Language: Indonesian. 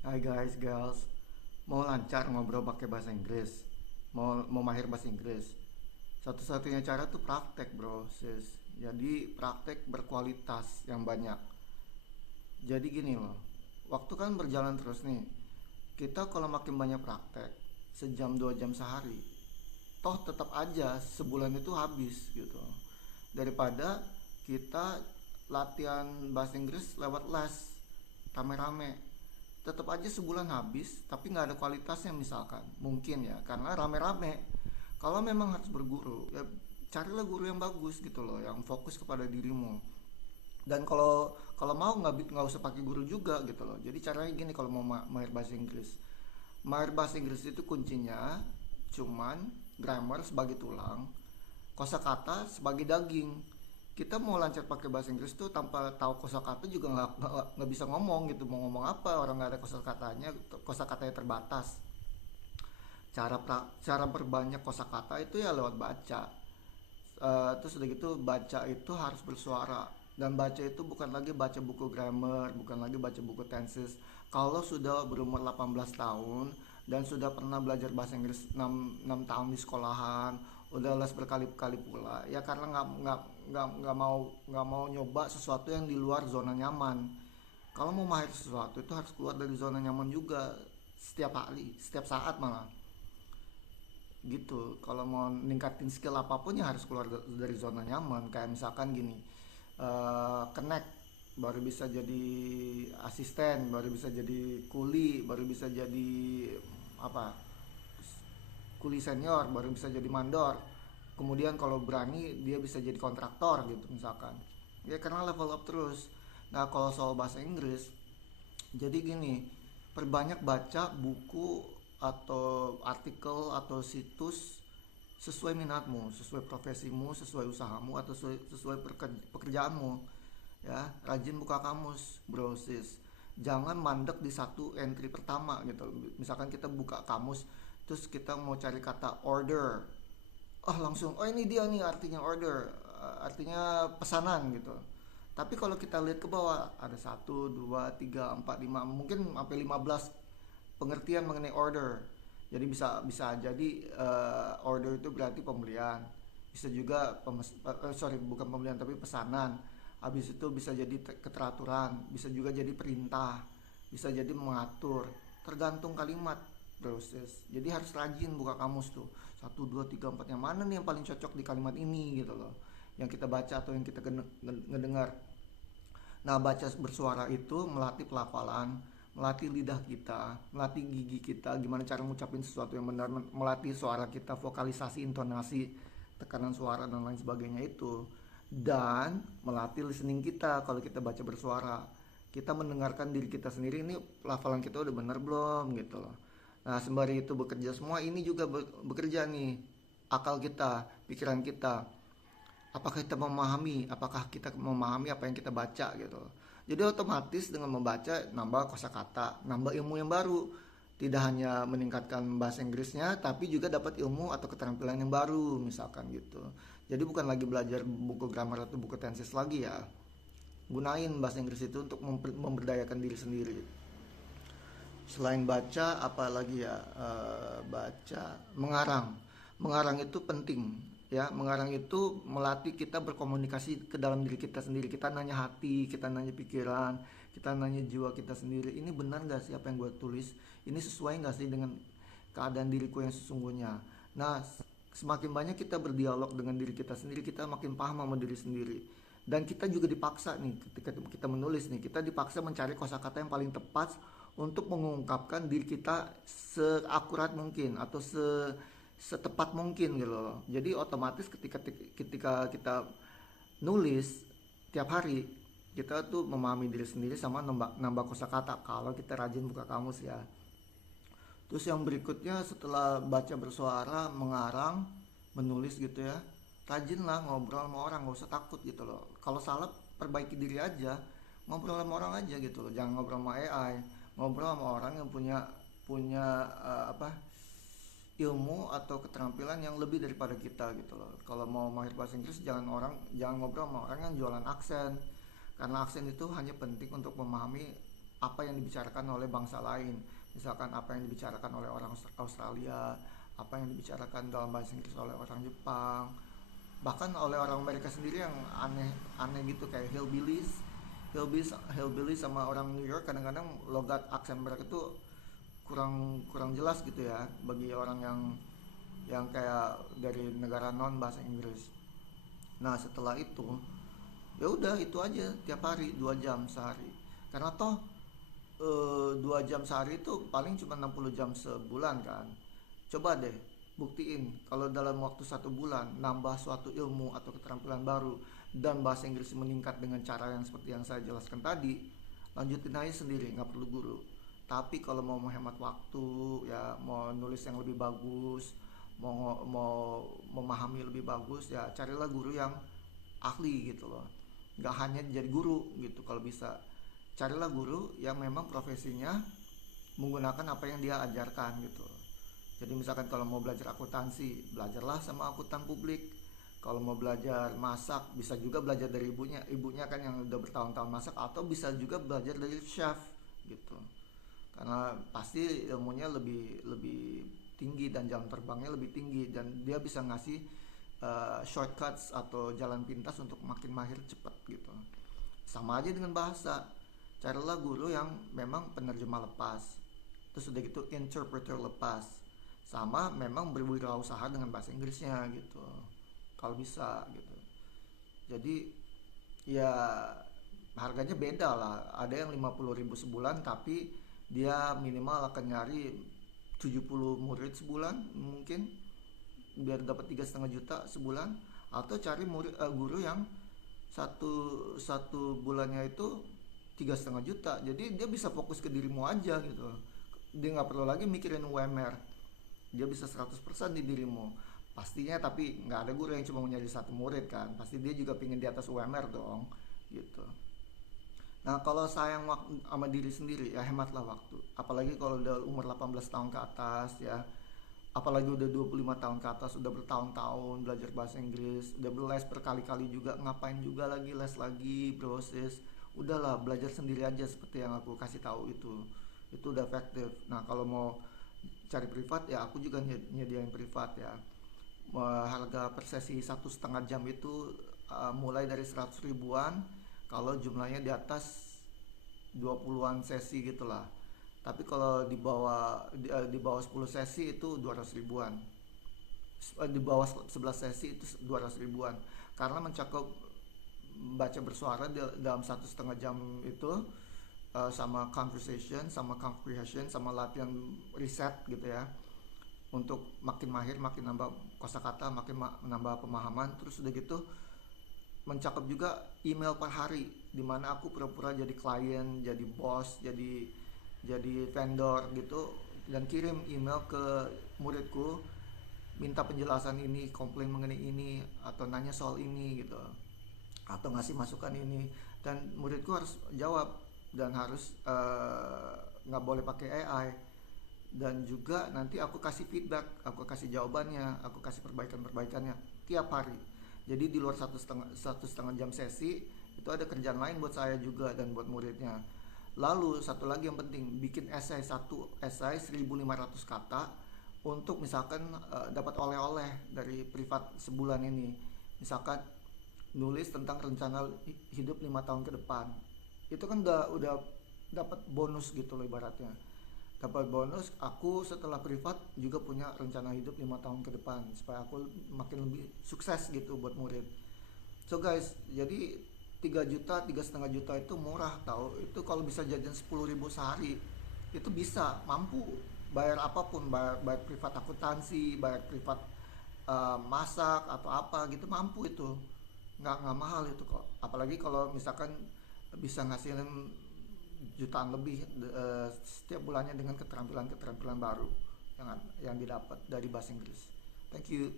Hai guys, girls. Mau lancar ngobrol pakai bahasa Inggris? Mau mahir bahasa Inggris? Satu-satunya cara tuh praktek, bro, sis. Jadi praktek berkualitas yang banyak. Jadi gini loh. Waktu kan berjalan terus nih. Kita kalau makin banyak praktek, sejam 2 jam sehari, toh tetap aja sebulan itu habis gitu. Daripada kita latihan bahasa Inggris lewat les rame-rame, tetap aja sebulan habis tapi nggak ada kualitasnya misalkan, mungkin ya karena rame-rame. Kalau memang harus berguru ya, carilah guru yang bagus gitu loh, yang fokus kepada dirimu. Dan kalau mau nggak usah pakai guru juga gitu loh. Jadi caranya gini, kalau mau mahir bahasa Inggris, mahir bahasa Inggris itu kuncinya cuman grammar sebagai tulang, kosakata sebagai daging. Kita mau lancar pakai bahasa Inggris tuh tanpa tahu kosakata juga nggak bisa ngomong gitu. Mau ngomong apa orang nggak ada kosakatanya, kosakatanya terbatas. Cara berbanyak kosakata itu ya lewat baca. Terus udah gitu, baca itu harus bersuara. Dan baca itu bukan lagi baca buku grammar, bukan lagi baca buku tenses. Kalau sudah berumur 18 tahun dan sudah pernah belajar bahasa Inggris 6 tahun di sekolahan, udah les berkali-kali pula ya, karena nggak mau nyoba sesuatu yang di luar zona nyaman. Kalau mau mahir sesuatu itu harus keluar dari zona nyaman juga, setiap hari, setiap saat malah gitu. Kalau mau ningkatin skill apapun ya harus keluar dari zona nyaman. Kayak misalkan gini, connect baru bisa jadi asisten, baru bisa jadi kuli, baru bisa jadi apa, kuli senior, baru bisa jadi mandor. Kemudian kalau berani dia bisa jadi kontraktor gitu misalkan, ya karena level up terus. Nah kalau soal bahasa Inggris, jadi gini, perbanyak baca buku atau artikel atau situs sesuai minatmu, sesuai profesimu, sesuai usahamu, atau sesuai pekerjaanmu. Ya, rajin buka kamus, bro sis. Jangan mandek di satu entry pertama gitu. Misalkan kita buka kamus, terus kita mau cari kata order, langsung, oh ini dia nih artinya order, artinya pesanan gitu. Tapi kalau kita lihat ke bawah, ada satu, dua, tiga, empat, lima, mungkin sampai 15 pengertian mengenai order. Jadi bisa bisa jadi order itu berarti pembelian. Bisa juga sorry, bukan pembelian tapi pesanan. Habis itu bisa jadi keteraturan, bisa juga jadi perintah, bisa jadi mengatur. Tergantung kalimat, proses. Jadi harus rajin buka kamus tuh. Satu, dua, tiga, empat, yang mana nih yang paling cocok di kalimat ini gitu loh. Yang kita baca atau yang kita ngedengar. Nah, baca bersuara itu melatih pelafalan, melatih lidah kita, melatih gigi kita, gimana cara ngucapin sesuatu yang benar, melatih suara kita, vokalisasi, intonasi, tekanan suara dan lain sebagainya itu. Dan melatih listening kita kalau kita baca bersuara. Kita mendengarkan diri kita sendiri, ini pelafalan kita udah benar belum gitu loh. Nah, sembari itu bekerja semua, ini juga bekerja nih akal kita, pikiran kita, apakah kita memahami apa yang kita baca gitu. Jadi otomatis dengan membaca nambah kosakata, nambah ilmu yang baru. Tidak hanya meningkatkan bahasa Inggrisnya, tapi juga dapat ilmu atau keterampilan yang baru misalkan gitu. Jadi bukan lagi belajar buku grammar atau buku tenses lagi ya. Gunain bahasa Inggris itu untuk memberdayakan diri sendiri. Selain baca apalagi ya, baca, mengarang itu penting ya. Mengarang itu melatih kita berkomunikasi ke dalam diri kita sendiri. Kita nanya hati, kita nanya pikiran, kita nanya jiwa kita sendiri, ini benar gak sih apa yang gue tulis, ini sesuai gak sih dengan keadaan diriku yang sesungguhnya. Nah, semakin banyak kita berdialog dengan diri kita sendiri, kita makin paham sama diri sendiri. Dan kita juga dipaksa nih, ketika kita menulis nih, kita dipaksa mencari kosakata yang paling tepat untuk mengungkapkan diri kita seakurat mungkin atau setepat mungkin gitu loh. Jadi otomatis ketika kita nulis tiap hari, kita tuh memahami diri sendiri sama nambah kosakata kalau kita rajin buka kamus ya. Terus yang berikutnya setelah baca bersuara, mengarang, menulis gitu ya, rajin lah ngobrol sama orang, gak usah takut gitu loh. Kalau salah, perbaiki diri aja, ngobrol sama orang aja gitu loh. Jangan ngobrol sama AI, ngobrol sama orang yang punya punya ilmu atau keterampilan yang lebih daripada kita gitu loh. Kalau mau mahir bahasa Inggris, jangan ngobrol sama orang yang jualan aksen, karena aksen itu hanya penting untuk memahami apa yang dibicarakan oleh bangsa lain, misalkan apa yang dibicarakan oleh orang Australia, apa yang dibicarakan dalam bahasa Inggris oleh orang Jepang, bahkan oleh orang Amerika sendiri yang aneh-aneh gitu, kayak hillbillies sama orang New York. Kadang-kadang logat aksen mereka itu kurang kurang jelas gitu ya bagi orang yang kayak dari negara non bahasa Inggris. Nah setelah itu ya udah itu aja, tiap hari 2 jam sehari, karena toh 2 jam sehari itu paling cuma 60 jam sebulan kan. Coba deh buktiin kalau dalam waktu 1 bulan nambah suatu ilmu atau keterampilan baru dan bahasa Inggris meningkat dengan cara yang seperti yang saya jelaskan tadi, lanjutin aja sendiri, nggak perlu guru. Tapi kalau mau menghemat waktu, ya mau nulis yang lebih bagus, mau memahami lebih bagus, ya carilah guru yang ahli gitu loh. Nggak hanya jadi guru gitu, kalau bisa carilah guru yang memang profesinya menggunakan apa yang dia ajarkan gitu. Jadi misalkan kalau mau belajar akuntansi, belajarlah sama akuntan publik. Kalau mau belajar masak, bisa juga belajar dari ibunya kan yang udah bertahun-tahun masak, atau bisa juga belajar dari chef gitu. Karena pasti ilmunya lebih lebih tinggi dan jam terbangnya lebih tinggi, dan dia bisa ngasih shortcuts atau jalan pintas untuk makin mahir cepat gitu. Sama aja dengan bahasa, carilah guru yang memang penerjemah lepas, terus udah gitu interpreter lepas, sama memang berwirausaha dengan bahasa Inggrisnya gitu kalau bisa gitu. Jadi ya harganya beda lah, ada yang 50.000 sebulan tapi dia minimal akan nyari 70 murid sebulan mungkin biar dapat 3,5 juta sebulan, atau cari guru yang satu satu bulannya itu 3,5 juta, jadi dia bisa fokus ke dirimu aja gitu. Dia nggak perlu lagi mikirin UMR, dia bisa 100% di dirimu pastinya. Tapi nggak ada guru yang cuma mau nyari satu murid kan, pasti dia juga pingin di atas UMR dong gitu. Nah kalau sayang waktu sama diri sendiri, ya hematlah waktu, apalagi kalau udah umur 18 tahun ke atas ya, apalagi udah 25 tahun ke atas, udah bertahun-tahun belajar bahasa Inggris, udah les berkali-kali juga, ngapain juga lagi les lagi proses. Udahlah belajar sendiri aja seperti yang aku kasih tahu itu udah efektif. Nah kalau mau cari privat ya aku juga nyediain privat ya. Harga per sesi 1,5 jam itu mulai dari 100 ribuan kalau jumlahnya di atas 20-an sesi gitulah. Tapi kalau di bawah 10 sesi itu 200 ribuan. Di bawah 11 sesi itu 200 ribuan. Karena mencakup baca bersuara dalam 1,5 jam itu, sama conversation, sama comprehension, sama latihan riset gitu ya. Untuk makin mahir, makin nambah kosakata, makin menambah pemahaman. Terus udah gitu mencakup juga email per hari, dimana aku pura-pura jadi klien, jadi bos, jadi vendor gitu, dan kirim email ke muridku minta penjelasan ini, komplain mengenai ini, atau nanya soal ini gitu, atau ngasih masukan ini, dan muridku harus jawab dan harus nggak boleh pakai AI. Dan juga nanti aku kasih feedback, aku kasih jawabannya, aku kasih perbaikannya tiap hari. Jadi di luar satu setengah jam sesi itu ada kerjaan lain buat saya juga dan buat muridnya. Lalu satu lagi yang penting, bikin satu esai 1.500 kata untuk misalkan dapat oleh-oleh dari privat sebulan ini. Misalkan nulis tentang rencana hidup 5 tahun ke depan. Itu kan udah dapat bonus gitu loh ibaratnya. Dapat bonus, aku setelah privat juga punya rencana hidup 5 tahun ke depan supaya aku makin lebih sukses gitu buat murid. So guys, jadi 3 juta, 3,5 juta itu murah tau. Itu kalau bisa jajan 10.000 sehari, itu bisa, mampu bayar apapun, bayar privat akuntansi, bayar privat masak atau apa gitu, mampu itu. Nggak mahal itu kok. Apalagi kalau misalkan bisa ngasilin jutaan lebih setiap bulannya dengan keterampilan baru yang didapat dari bahasa Inggris. Thank you.